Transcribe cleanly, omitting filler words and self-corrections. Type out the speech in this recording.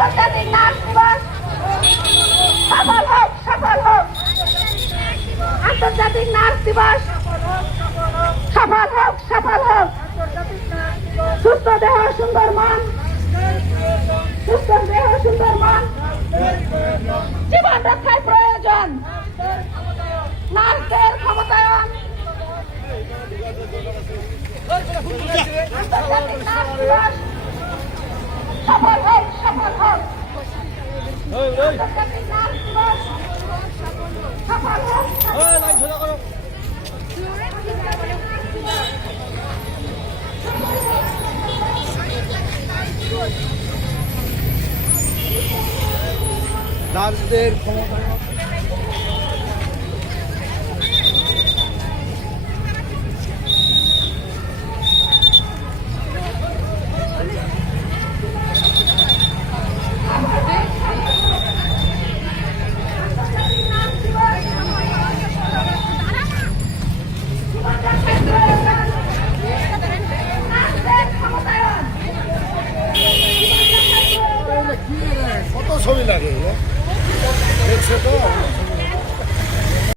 আন্তর্জাতিক নার্স দিবস সফল হোক, সফল হোক। আন্তর্জাতিক নার্স দিবস সফল হোক, সফল হোক। সুস্থ দেহ সুন্দর মন, সুস্থ দেহ সুন্দর মন। জীবন রক্ষার প্রয়োজন, নার্সদের ক্ষমতায়ন। আন্তর্জাতিক নার্স দিবস সফল হোক, সফল হোক। আন্তর্জাতিক নার্স দিবস সফল হোক। নার্সদের ক্ষমতায়ন।